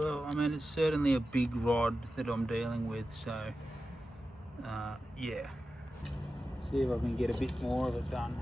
Well, I mean, it's certainly a big rod that I'm dealing with, so yeah. See if I can get a bit more of it done.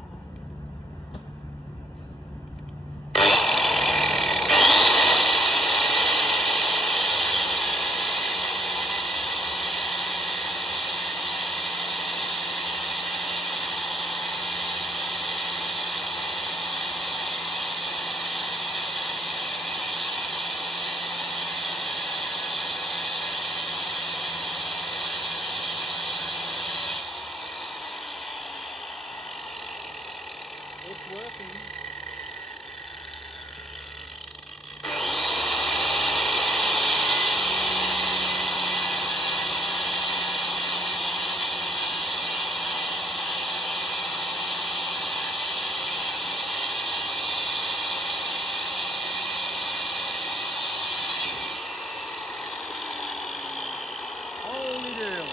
It's working. Hold it early.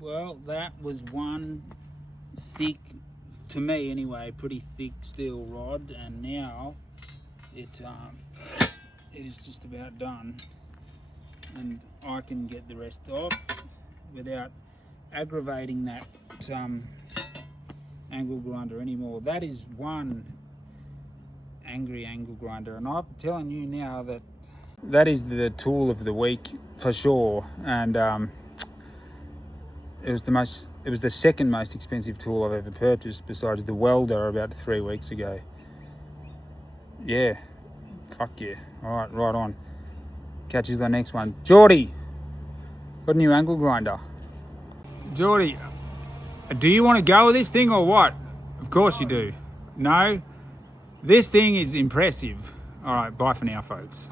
Well, that was one thick, to me anyway, pretty thick steel rod, and now it is just about done, and I can get the rest off without aggravating that angle grinder anymore. That is one angry angle grinder, and I'm telling you now that that is the tool of the week for sure. And it was the second most expensive tool I've ever purchased, besides the welder about 3 weeks ago. Yeah, fuck yeah. All right, right on. Catch you the next one. Geordie, got a new angle grinder. Geordie, do you want to go with this thing or what? Of course you do. No? This thing is impressive. All right, bye for now, folks.